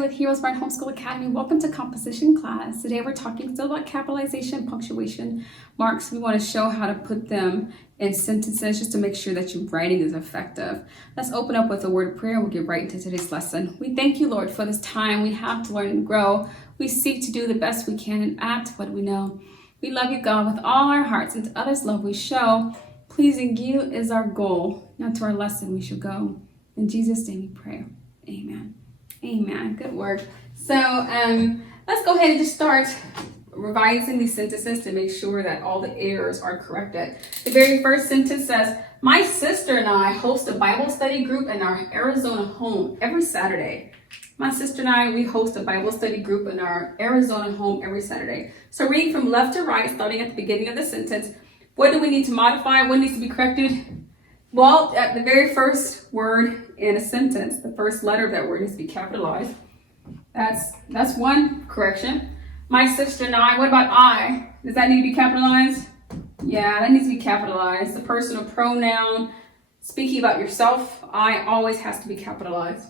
here with Heroesmart Homeschool Academy. Welcome to composition class. Today we're talking still about capitalization, punctuation marks. We want to show how to put them in sentences just to make sure that your writing is effective. Let's open up with a word of prayer and we'll get right into today's lesson. We thank you, Lord, for this time we have to learn and grow. We seek to do the best we can and add to what we know. We love you, God, with all our hearts, and to others' love we show. Pleasing you is our goal. Now to our lesson we should go. In Jesus' name we pray. Amen. Amen. Good work. So let's go ahead and just start revising these sentences to make sure that all the errors are corrected. The very first sentence says, my sister and I host a Bible study group in our Arizona home every Saturday. My sister and I, we host a Bible study group in our Arizona home every Saturday. So reading from left to right, starting at the beginning of the sentence, what do we need to modify? What needs to be corrected? Well, at the very first word in a sentence, the first letter of that word needs to be capitalized. That's one correction. My sister and I, what about I? Does that need to be capitalized? Yeah, that needs to be capitalized. The personal pronoun, speaking about yourself, I always has to be capitalized.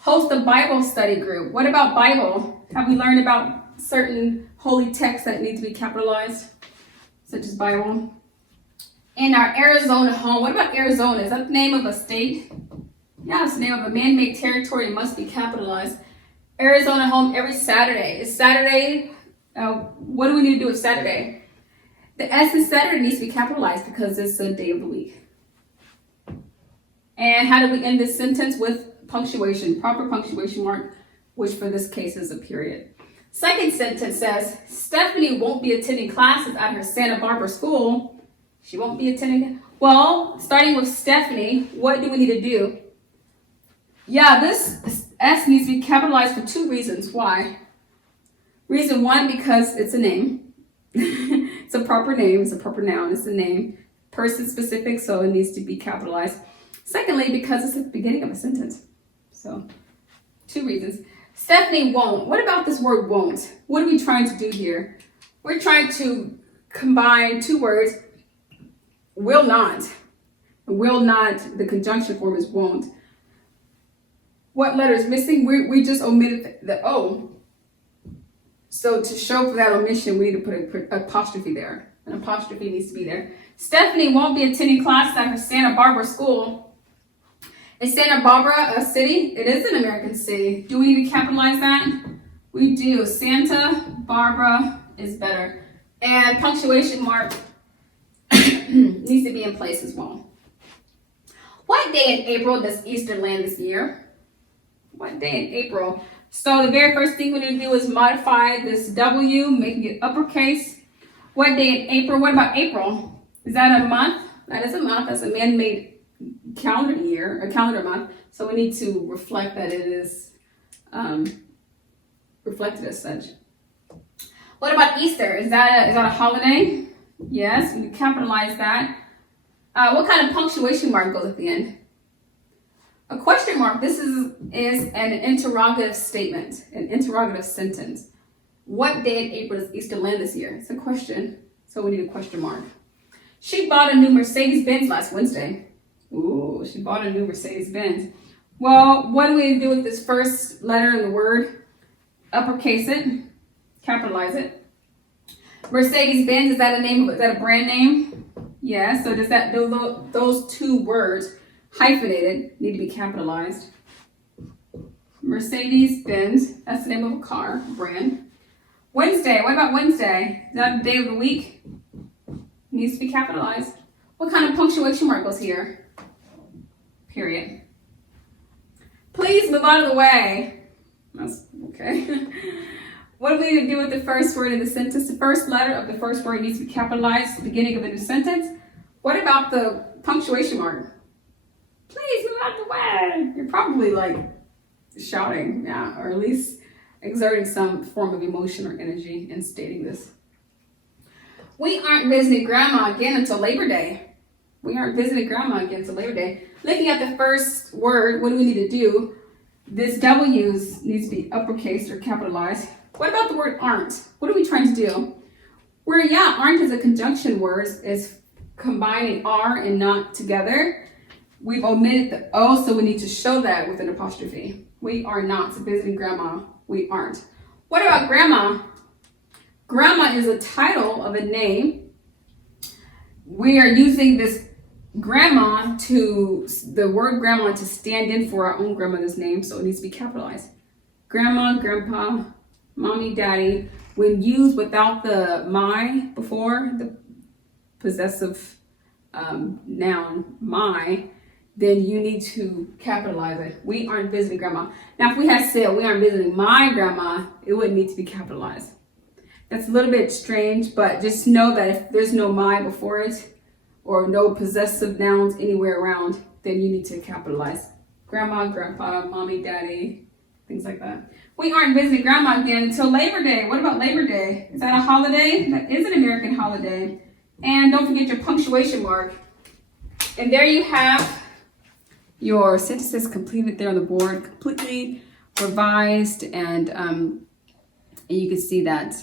Host a Bible study group. What about Bible? Have we learned about certain holy texts that need to be capitalized, such as Bible? In our Arizona home, what about Arizona? Is that the name of a state? Yeah, it's the name of a man-made territory. It must be capitalized. Arizona home every Saturday. Is Saturday, what do we need to do with Saturday? The S in Saturday needs to be capitalized because it's a day of the week. And how do we end this sentence? With punctuation, proper punctuation mark, which for this case is a period. Second sentence says, Stephanie won't be attending classes at her Santa Barbara school. She won't be attending. Well, starting with Stephanie, what do we need to do? Yeah, this S needs to be capitalized for two reasons. Why? Reason one, because it's a name. It's a proper name. It's a proper noun. It's a name. Person specific, so it needs to be capitalized. Secondly, because it's at the beginning of a sentence. So, two reasons. Stephanie won't. What about this word won't? What are we trying to do here? We're trying to combine two words. Will not. Will not, the conjunction form is won't. What letter is missing? We just omitted the O. So to show for that omission, we need to put an apostrophe there. An apostrophe needs to be there. Stephanie won't be attending classes at her Santa Barbara school. Is Santa Barbara a city? It is an American city. Do we need to capitalize that? We do. Santa Barbara is better. And punctuation mark needs to be in place as well. What day in April does Easter land this year? What day in April? So the very first thing we need to do is modify this W, making it uppercase. What day in April? What about April? Is that a month? That is a month. That's a man-made calendar year, a calendar month. So we need to reflect that it is reflected as such. What about Easter? Is that a holiday? Yes, we can capitalize that. What kind of punctuation mark goes at the end? A question mark. This is an interrogative statement, an interrogative sentence. What day in April does Easter land this year? It's a question, so we need a question mark. She bought a new Mercedes-Benz last Wednesday. Ooh, she bought a new Mercedes-Benz. Well, what do we do with this first letter in the word? Uppercase it, capitalize it. Mercedes-Benz, is that a brand name? Yeah, so does that those two words hyphenated need to be capitalized. Mercedes-Benz, that's the name of a car, brand. Wednesday, what about Wednesday? Is that a day of the week? Needs to be capitalized. What kind of punctuation mark goes here? Period. Please move out of the way. That's okay. What do we need to do with the first word in the sentence? The first letter of the first word needs to be capitalized at the beginning of a new sentence. What about the punctuation mark? Please move out of the way. You're probably like shouting, yeah, or at least exerting some form of emotion or energy in stating this. We aren't visiting Grandma again until Labor Day. We aren't visiting Grandma again until Labor Day. Looking at the first word, what do we need to do? This W needs to be uppercase or capitalized. What about the word aren't? What are we trying to do? Aren't is a conjunction word, is combining are and not together. We've omitted the O, so we need to show that with an apostrophe. We are not visiting grandma. We aren't. What about grandma? Grandma is a title of a name. We are using this the word grandma to stand in for our own grandmother's name, so it needs to be capitalized. Grandma, grandpa, mommy, daddy. When used without the my before, the possessive noun my, then you need to capitalize it. We aren't visiting grandma. Now, if we had said we aren't visiting my grandma, it wouldn't need to be capitalized. That's a little bit strange, but just know that if there's no my before it or no possessive nouns anywhere around, then you need to capitalize. Grandma, grandpa, mommy, daddy, things like that. We aren't visiting grandma again until Labor Day. What about Labor Day? Is that a holiday? That is an American holiday. And don't forget your punctuation mark. And there you have your sentences completed there on the board, completely revised, and you can see that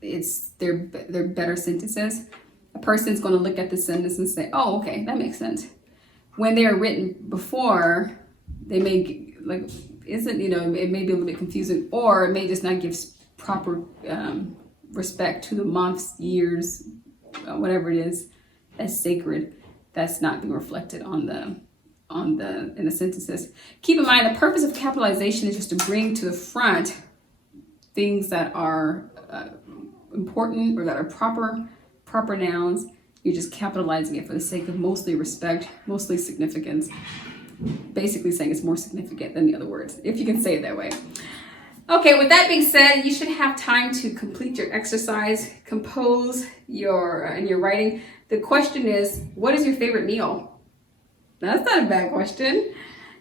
they're better sentences. A person's going to look at the sentence and say, "Oh, okay, that makes sense." When they are written before, they may it may be a little bit confusing, or it may just not give proper respect to the months, years, whatever it is that's sacred. That's not being reflected in the sentences. Keep in mind, the purpose of capitalization is just to bring to the front things that are important or that are proper nouns. You're just capitalizing it for the sake of mostly respect, mostly significance. Basically saying it's more significant than the other words, if you can say it that way. Okay, with that being said, you should have time to complete your exercise, compose your writing. The question is, what is your favorite meal? That's not a bad question.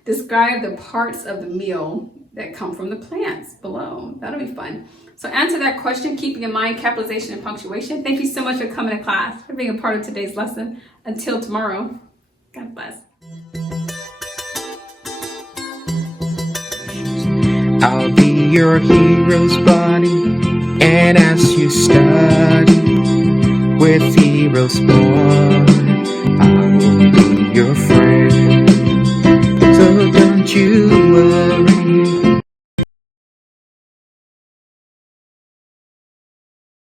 Describe the parts of the meal that come from the plants below. That'll be fun. So answer that question, keeping in mind capitalization and punctuation. Thank you so much for coming to class, for being a part of today's lesson. Until tomorrow, God bless. I'll be your hero's buddy, and as you study with Heroesmart, I will be your friend. So don't you worry.